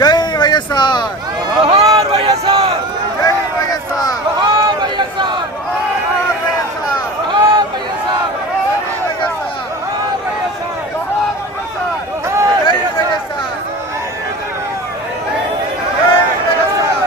జై వైఎస్ఆర్, జోహార్ వైఎస్ఆర్, జై వైఎస్ఆర్, జోహార్ వైఎస్ఆర్, జోహార్ వైఎస్ఆర్, జోహార్ వైఎస్ఆర్, జై వైఎస్ఆర్, జోహార్ వైఎస్ఆర్, జోహార్ వైఎస్ఆర్, జై వైఎస్ఆర్, జై వైఎస్ఆర్,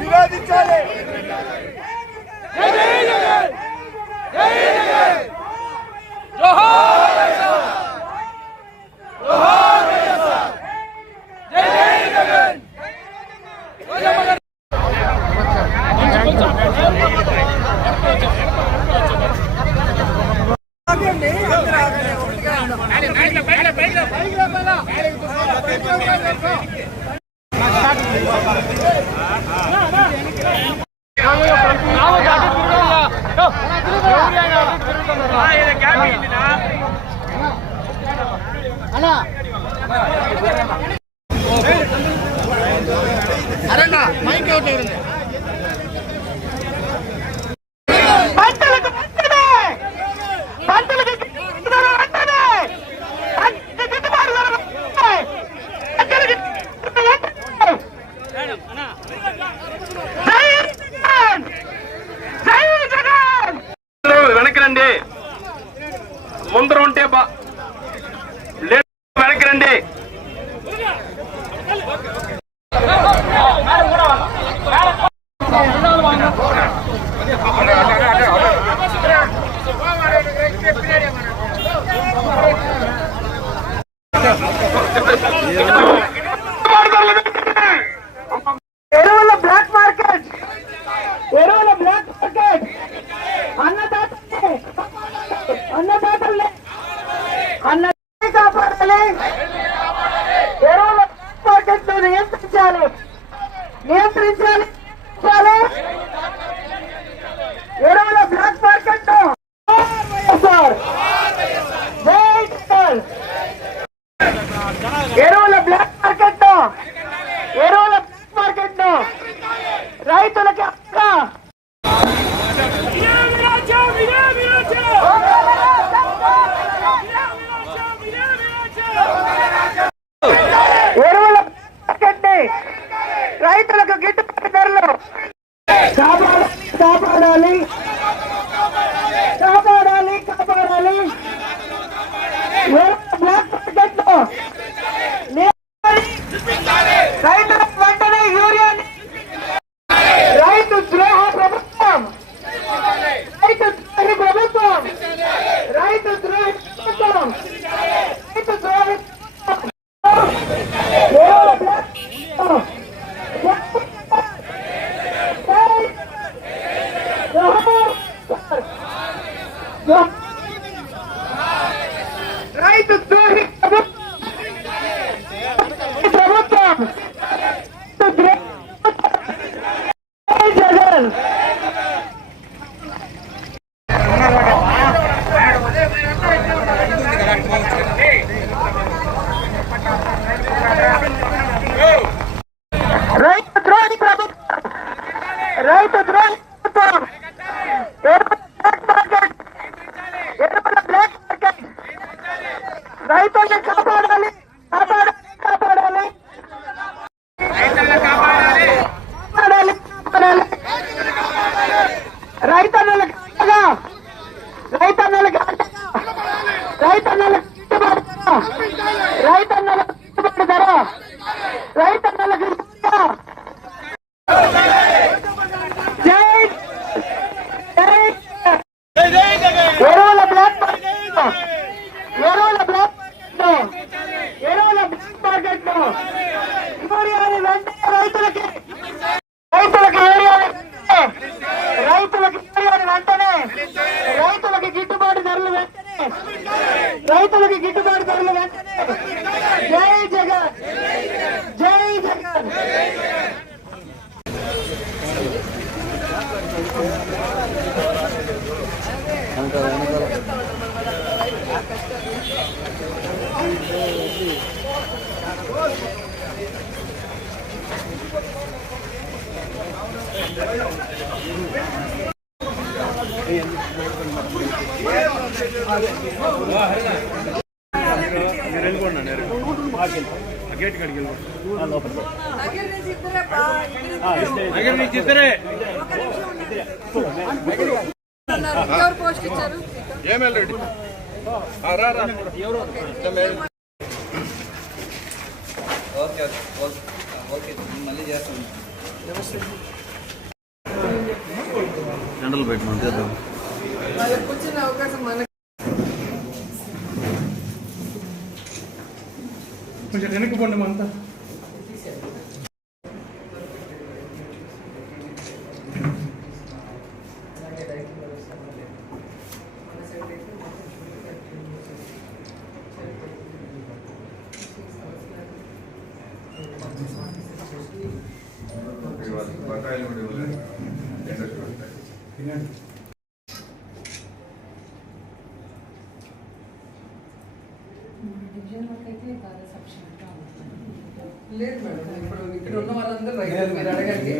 నిరోధించాలి. జై జగన్, జై జగన్, జోహార్ వైఎస్ఆర్, జోహార్ వైఎస్ఆర్, జై జగన్, జై జగన్. వెనక్కి రండి, ముందర ఉంటే వెనక్కి రండి. ఎరువుల బ్లాక్ మార్కెట్, ఎరువుల బ్లాక్ మార్కెట్, అన్నదాతల్ని కాపాడాలి. ఎరువుల బ్లాక్ మార్కెట్ నియంత్రించాలి, నియంత్రించాలి. ఎరువుల బ్లాక్ మార్కెట్ ఎరువుల బ్లాక్ మార్కెట్, ఎరువుల బ్లాక్ మార్కెట్ రైతులకి ఎరువుల మార్కెట్ రైతులకు గిట్టుబాటు ధరలు కాపాడాలి, కాపాడాలి, కాపాడాలి. బ్లాక్ మార్కెట్ రైతులకు వెంటనే యూరియాని, రైతు ద్రోహ ప్రభుత్వం, రైతు ద్రోహి ప్రభుత్వం, రైతు ద్రోహి ప్రభుత్వం, రైతు ద్రోహి రైతు ద్రోహి ప్రభుత్వం, జగన్. రైతు ద్రోహి ప్రభుత్వం, రైతు ద్రోహి ప్రభుత్వం, బ్లాక్ మార్కెట్, ఎరువుల బ్లాక్ మార్కెట్ రైతుల్ని కాపాడాలి, కాపాడాలి, కాపాడాలి, కాపాడాలి, కాపాడాలి. రైతన్నలకు అండగా, రైతన్నలకు అండగా, రైతన్నలకు గిట్టుబాటు ధర, రైతన్నలకు గిట్టుబాటు ధర, రైతన్నలకు ఎరువుల బ్లాక్ మార్కెట్ రైతులకి గిట్టుబాటు ధరలు వెంటనే. జై జగన్, జై జగన్. ఎవరు పోస్ట్ ఇచ్చారు? మళ్ళీ చేస్తాను. జెండలు పెట్టమని చేద్దాం. వాళ్ళకి కూర్చునే అవకాశం మనకి. కొంచెం వెనక్కిపోండి అంతా. లేదు మేడం, ఇప్పుడు ఇక్కడ ఉన్న వాళ్ళందరూ రైతులు, మీరు అడగండి.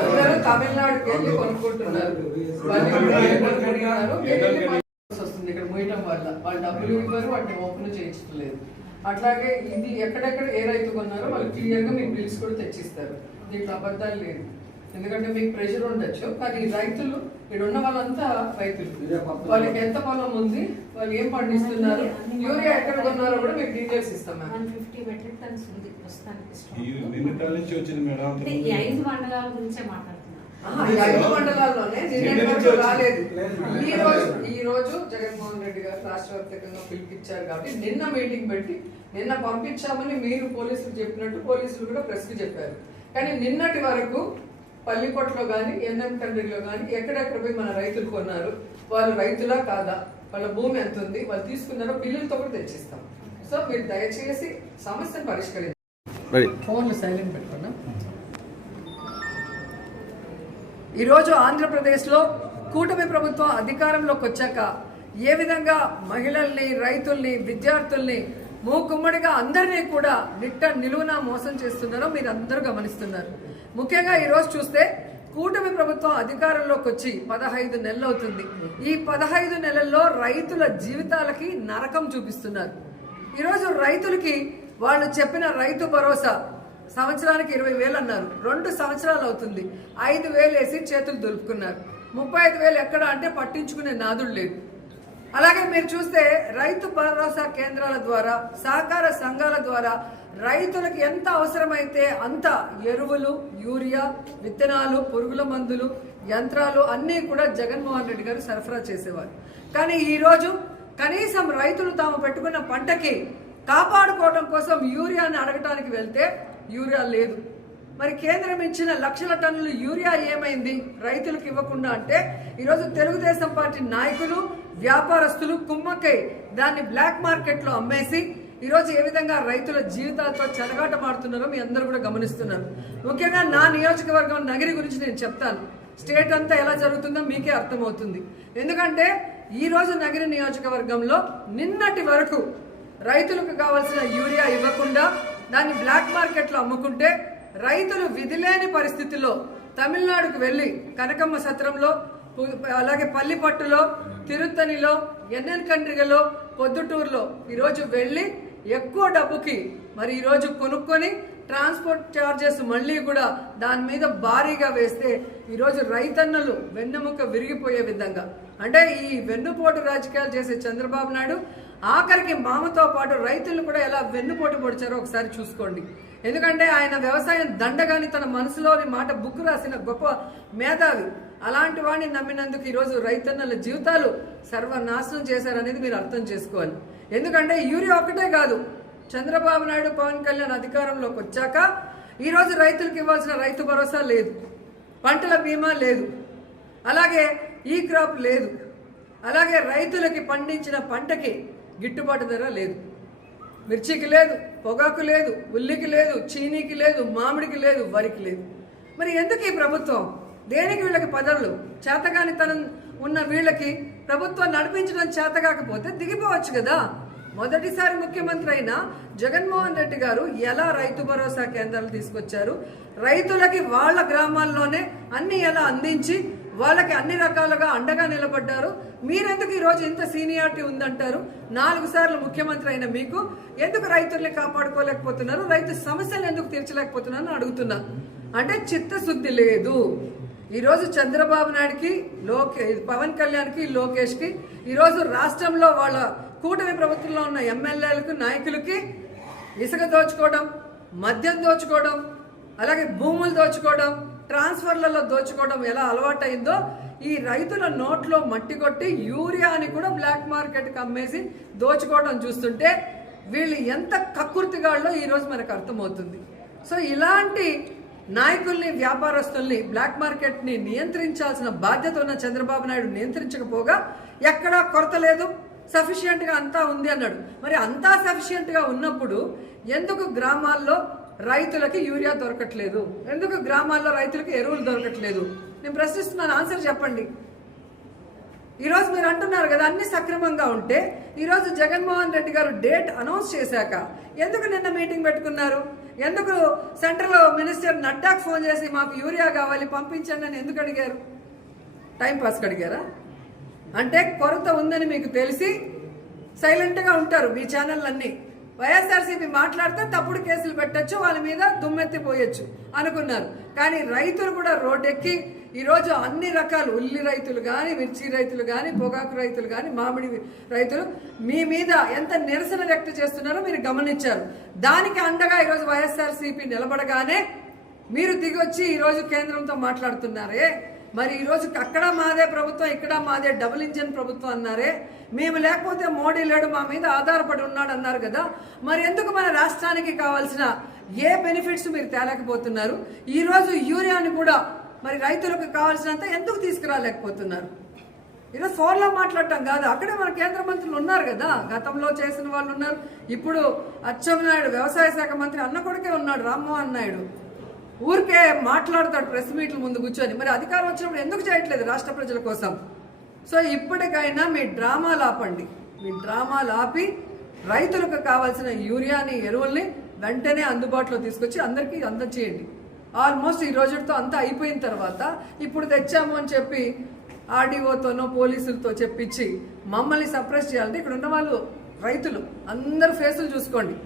అందరూ తమిళనాడుకి వెళ్ళి కొనుక్కుంటున్నారు. వస్తుంది ఇక్కడ మోయటం వల్ల వాళ్ళు డబ్బులు ఇవ్వరు, వాటిని ఓపెన్ చేయించలేదు. అట్లాగే ఇది ఎక్కడెక్కడ ఏ రైతు కొన్నారో వాళ్ళు క్లియర్ గా మీకు బిల్స్ కూడా తెచ్చిస్తారు. దీంట్లో అబద్ధాలు లేదు. ఎందుకంటే మీకు ప్రెషర్ ఉండొచ్చు, కానీ రైతులు ఇక్కడ ఉన్న వాళ్ళంతా రైతులు. వాళ్ళకి ఎంత పొలం ఉంది, వాళ్ళు ఏం పండిస్తున్నారు, యూరియా ఎక్కడ కొన్నారో కూడా మీకు డీటెయిల్స్ ఇస్తాం. 150 మెట్రిక్ టన్స్ ఉంది ప్రస్తుతానికి. నుంచి వచ్చింది మేడం. ఈ 5 మండలాల గురించే మాట్లాడుతున్నాను. 5 మండలాల్లోనే రాలేదు. ఈ రోజు జగన్మోహన్ రెడ్డి గారు రాష్ట్ర వ్యాప్తంగా పిలిపించారు కాబట్టి నిన్న మీటింగ్ పెట్టి నిన్న పంపించామని మీరు పోలీసులు చెప్పినట్టు పోలీసులు కూడా ప్రెస్ కి చెప్పారు. కానీ నిన్నటి వరకు పల్లిపట్లో కానీ ఎన్ఎం కండ్రిలో కానీ ఎక్కడెక్కడ పోయి మన రైతులు కొన్నారు, వాళ్ళు రైతులా కాదా, వాళ్ళ భూమి ఎంత ఉంది, వాళ్ళు తీసుకున్నారో బిల్లులతో కూడా తెచ్చిస్తాం. సో మీరు దయచేసి సమస్యను పరిష్కరించారు. ఫోన్లు సైలెంట్ పెట్టుకున్నాం. ఈరోజు ఆంధ్రప్రదేశ్లో కూటమి ప్రభుత్వం అధికారంలోకి వచ్చాక ఏ విధంగా మహిళల్ని, రైతుల్ని, విద్యార్థుల్ని మూకుమ్మడిగా అందరినీ కూడా నిలువునా మోసం చేస్తున్నారో మీరు అందరూ గమనిస్తున్నారు. ముఖ్యంగా ఈరోజు చూస్తే కూటమి ప్రభుత్వం అధికారంలోకి వచ్చి 15 నెలలు అవుతుంది. ఈ 15 నెలల్లో రైతుల జీవితాలకి నరకం చూపిస్తున్నారు. ఈరోజు రైతులకి వాళ్ళు చెప్పిన రైతు భరోసా సంవత్సరానికి 20,000 అన్నారు. 2 సంవత్సరాలు అవుతుంది. 5,000 వేసి చేతులు దులుపుకున్నారు. 35,000 ఎక్కడ అంటే పట్టించుకునే నాదుడు లేదు. అలాగే మీరు చూస్తే రైతు భరోసా కేంద్రాల ద్వారా, సహకార సంఘాల ద్వారా రైతులకు ఎంత అవసరమైతే అంత ఎరువులు, యూరియా, విత్తనాలు, పురుగుల మందులు, యంత్రాలు అన్నీ కూడా జగన్మోహన్ రెడ్డి గారు సరఫరా చేసేవారు. కానీ ఈరోజు కనీసం రైతులు తాము పెట్టుకున్న పంటకి కాపాడుకోవడం కోసం యూరియాని అడగటానికి వెళ్తే యూరియా లేదు. మరి కేంద్రం ఇచ్చిన లక్షల టన్నులు యూరియా ఏమైంది రైతులకు ఇవ్వకుండా అంటే ఈరోజు తెలుగుదేశం పార్టీ నాయకులు, వ్యాపారస్తులు కుమ్మక్కై దాన్ని బ్లాక్ మార్కెట్లో అమ్మేసి ఈరోజు ఏ విధంగా రైతుల జీవితాలతో చెలగాటమాడుతున్నారో మీ అందరూ కూడా గమనిస్తున్నారు. ముఖ్యంగా నా నియోజకవర్గం నగరి గురించి నేను చెప్తాను. స్టేట్ అంతా ఎలా జరుగుతుందో మీకే అర్థమవుతుంది. ఎందుకంటే ఈరోజు నగరి నియోజకవర్గంలో నిన్నటి వరకు రైతులకు కావాల్సిన యూరియా ఇవ్వకుండా దాన్ని బ్లాక్ మార్కెట్లో అమ్ముకుంటే రైతులు విధిలేని పరిస్థితిలో తమిళనాడుకు వెళ్ళి కనకమ్మ సత్రంలో, అలాగే పల్లిపట్టులో, తిరుత్తనిలో, ఎన్ఎన్ కండ్రిగలో, పొద్దుటూరులో ఈరోజు వెళ్ళి ఎక్కువ డబ్బుకి మరి ఈరోజు కొనుక్కొని ట్రాన్స్పోర్ట్ ఛార్జెస్ మళ్ళీ కూడా దాని మీద భారీగా వేస్తే ఈరోజు రైతన్నలు వెన్నెముక విరిగిపోయే విధంగా, అంటే ఈ వెన్నుపోటు రాజకీయాలు చేసే చంద్రబాబు నాయుడు ఆఖరికి మామతో పాటు రైతులను కూడా ఎలా వెన్నుపోటు పొడిచారో ఒకసారి చూసుకోండి. ఎందుకంటే ఆయన వ్యవసాయం దండగాని తన మనసులోని మాట బుక్ రాసిన గొప్ప మేధావి. అలాంటి వాడిని నమ్మినందుకు ఈరోజు రైతన్నల జీవితాలు సర్వనాశనం చేశారనేది మీరు అర్థం చేసుకోవాలి. ఎందుకంటే యూరియా ఒక్కటే కాదు, చంద్రబాబు నాయుడు, పవన్ కళ్యాణ్ అధికారంలోకి వచ్చాక ఈరోజు రైతులకు ఇవ్వాల్సిన రైతు భరోసా లేదు, పంటల బీమా లేదు, అలాగే ఈ క్రాప్ లేదు, అలాగే రైతులకి పండించిన పంటకి గిట్టుబాటు ధర లేదు. మిర్చికి లేదు, పొగాకు లేదు, ఉల్లికి లేదు, చీనీకి లేదు, మామిడికి లేదు, వరికి లేదు. మరి ఎందుకు ఈ ప్రభుత్వం? దేనికి వీళ్ళకి పదవులు? చేతగానితనం ఉన్న వీళ్ళకి ప్రభుత్వం నడిపించడం చేత కాకపోతే దిగిపోవచ్చు కదా. మొదటిసారి ముఖ్యమంత్రి అయిన జగన్మోహన్ రెడ్డి గారు ఎలా రైతు భరోసా కేంద్రాలు తీసుకొచ్చారు, రైతులకి వాళ్ళ గ్రామాల్లోనే అన్ని ఎలా అందించి వాళ్ళకి అన్ని రకాలుగా అండగా నిలబడ్డారు. మీరెందుకు ఈరోజు ఇంత సీనియారిటీ ఉందంటారు? 4 సార్లు ముఖ్యమంత్రి అయిన మీకు ఎందుకు రైతుల్ని కాపాడుకోలేకపోతున్నారు, రైతు సమస్యలు ఎందుకు తీర్చలేకపోతున్నారని అడుగుతున్నా. అంటే చిత్తశుద్ధి లేదు. ఈరోజు చంద్రబాబు నాయుడుకి, పవన్ కళ్యాణ్కి, లోకేష్కి ఈరోజు రాష్ట్రంలో వాళ్ళ కూటమి ప్రభుత్వంలో ఉన్న ఎమ్మెల్యేలకు, నాయకులకి ఇసుక దోచుకోవడం, మద్యం దోచుకోవడం, అలాగే భూములు దోచుకోవడం, ట్రాన్స్ఫర్లలో దోచుకోవడం ఎలా అలవాటైందో ఈ రైతుల నోట్లో మట్టి కొట్టి యూరియాని కూడా బ్లాక్ మార్కెట్కి అమ్మేసి దోచుకోవడం చూస్తుంటే వీళ్ళు ఎంత కక్కుర్తిగాళ్ళో ఈరోజు మనకు అర్థమవుతుంది. సో ఇలాంటి నాయకుల్ని, వ్యాపారస్తుల్ని, బ్లాక్ మార్కెట్ని నియంత్రించాల్సిన బాధ్యత ఉన్న చంద్రబాబు నాయుడు నియంత్రించకపోగా ఎక్కడా కొరత లేదు, సఫిషియెంట్గా అంతా ఉంది అన్నాడు. మరి అంతా సఫిషియెంట్గా ఉన్నప్పుడు ఎందుకు గ్రామాల్లో రైతులకి యూరియా దొరకట్లేదు? ఎందుకు గ్రామాల్లో రైతులకి ఎరువులు దొరకట్లేదు? నేను ప్రశ్నిస్తున్నాను, ఆన్సర్ చెప్పండి. ఈరోజు మీరు అంటున్నారు కదా అన్ని సక్రమంగా ఉంటే, ఈరోజు జగన్మోహన్ రెడ్డి గారు డేట్ అనౌన్స్ చేశాక ఎందుకు నిన్న మీటింగ్ పెట్టుకున్నారు? ఎందుకు సెంట్రల్ మినిస్టర్ నడ్డాకు ఫోన్ చేసి మాకు యూరియా కావాలి పంపించండి అని ఎందుకు అడిగారు? టైంపాస్కి అడిగారా? అంటే కొరత ఉందని మీకు తెలిసి సైలెంట్గా ఉంటారు మీ ఛానళ్ళన్నీ. వైఎస్ఆర్సీపీ మాట్లాడితే తప్పుడు కేసులు పెట్టచ్చు, వాళ్ళ మీద దుమ్మెత్తిపోయొచ్చు అనుకున్నారు. కానీ రైతులు కూడా రోడ్డెక్కి ఈరోజు అన్ని రకాలు ఉల్లి రైతులు కానీ, మిర్చి రైతులు కానీ, పొగాకు రైతులు కానీ, మామిడి రైతులు మీ మీద ఎంత నిరసన వ్యక్తం చేస్తున్నారో మీరు గమనించారు. దానికి అండగా ఈరోజు వైఎస్ఆర్సీపీ నిలబడగానే మీరు దిగొచ్చి ఈరోజు కేంద్రంతో మాట్లాడుతున్నారే. మరి ఈరోజు అక్కడ మాదే ప్రభుత్వం, ఇక్కడ మాదే డబుల్ ఇంజిన్ ప్రభుత్వం అన్నారే. మేము లేకపోతే మోడీ లేడు, మా మీద ఆధారపడి ఉన్నాడు అన్నారు కదా. మరి ఎందుకు మన రాష్ట్రానికి కావాల్సిన ఏ బెనిఫిట్స్ మీరు తేలేకపోతున్నారు? ఈరోజు యూరియాని కూడా మరి రైతులకు కావాల్సినంత ఎందుకు తీసుకురాలేకపోతున్నారు? ఈరోజు ఫోన్లో మాట్లాడటం కాదు, అక్కడే మన కేంద్ర మంత్రులు ఉన్నారు కదా, గతంలో చేసిన వాళ్ళు ఉన్నారు. ఇప్పుడు అచ్చెన్నాయుడు వ్యవసాయ శాఖ మంత్రి అన్న కొడుకే ఉన్నాడు, రామ్మోహన్ నాయుడు. ఊరికే మాట్లాడతాడు ప్రెస్ మీట్ల ముందు కూర్చొని. మరి అధికారం వచ్చినప్పుడు ఎందుకు చేయట్లేదు రాష్ట్ర ప్రజల కోసం? సో ఇప్పటికైనా మీ డ్రామాలు ఆపండి. మీ డ్రామాలు ఆపి రైతులకు కావాల్సిన యూరియాని, ఎరువుల్ని వెంటనే అందుబాటులో తీసుకొచ్చి అందరికీ అందచేయండి. ఆల్మోస్ట్ ఈ రోజుతో అంతా అయిపోయిన తర్వాత ఇప్పుడు తెచ్చాము అని చెప్పి ఆర్డీఓతోనో పోలీసులతో చెప్పించి మమ్మల్ని సప్రెస్ చేయాలంటే ఇక్కడ ఉన్న వాళ్ళు రైతులు అందరు ఫేసులు చూసుకోండి.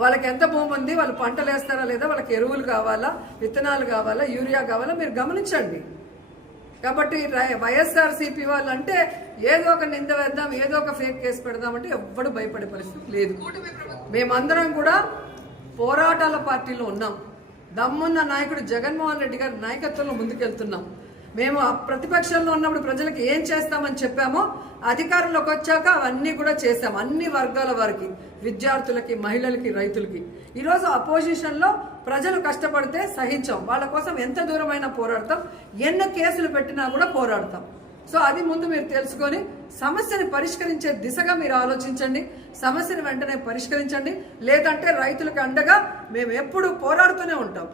వాళ్ళకి ఎంత భూమి ఉంది, వాళ్ళు పంటలు వేస్తారా లేదా, వాళ్ళకి ఎరువులు కావాలా, విత్తనాలు కావాలా, యూరియా కావాలా మీరు గమనించండి. కాబట్టి వైఎస్ఆర్సీపీ వాళ్ళు అంటే ఏదో ఒక నింద వేద్దాం, ఏదో ఒక ఫేక్ కేసు పెడదామంటే ఎవ్వడు భయపడే పరిస్థితి లేదు. మేమందరం కూడా పోరాటాల పార్టీలో ఉన్నాం. దమ్మున్న నాయకుడు జగన్మోహన్ రెడ్డి గారి నాయకత్వంలో ముందుకెళ్తున్నాం. మేము ప్రతిపక్షంలో ఉన్నప్పుడు ప్రజలకు ఏం చేస్తామని చెప్పామో అధికారంలోకి వచ్చాక అవన్నీ కూడా చేశాం. అన్ని వర్గాల వారికి, విద్యార్థులకి, మహిళలకి, రైతులకి. ఈరోజు అపోజిషన్లో ప్రజలు కష్టపడితే సహించాం, వాళ్ళ కోసం ఎంత దూరమైనా పోరాడతాం, ఎన్ని కేసులు పెట్టినా కూడా పోరాడతాం. సో అది ముందు మీరు తెలుసుకొని సమస్యని పరిష్కరించే దిశగా మీరు ఆలోచించండి. సమస్యని వెంటనే పరిష్కరించండి, లేదంటే రైతులకు అండగా మేము ఎప్పుడు పోరాడుతూనే ఉంటాం.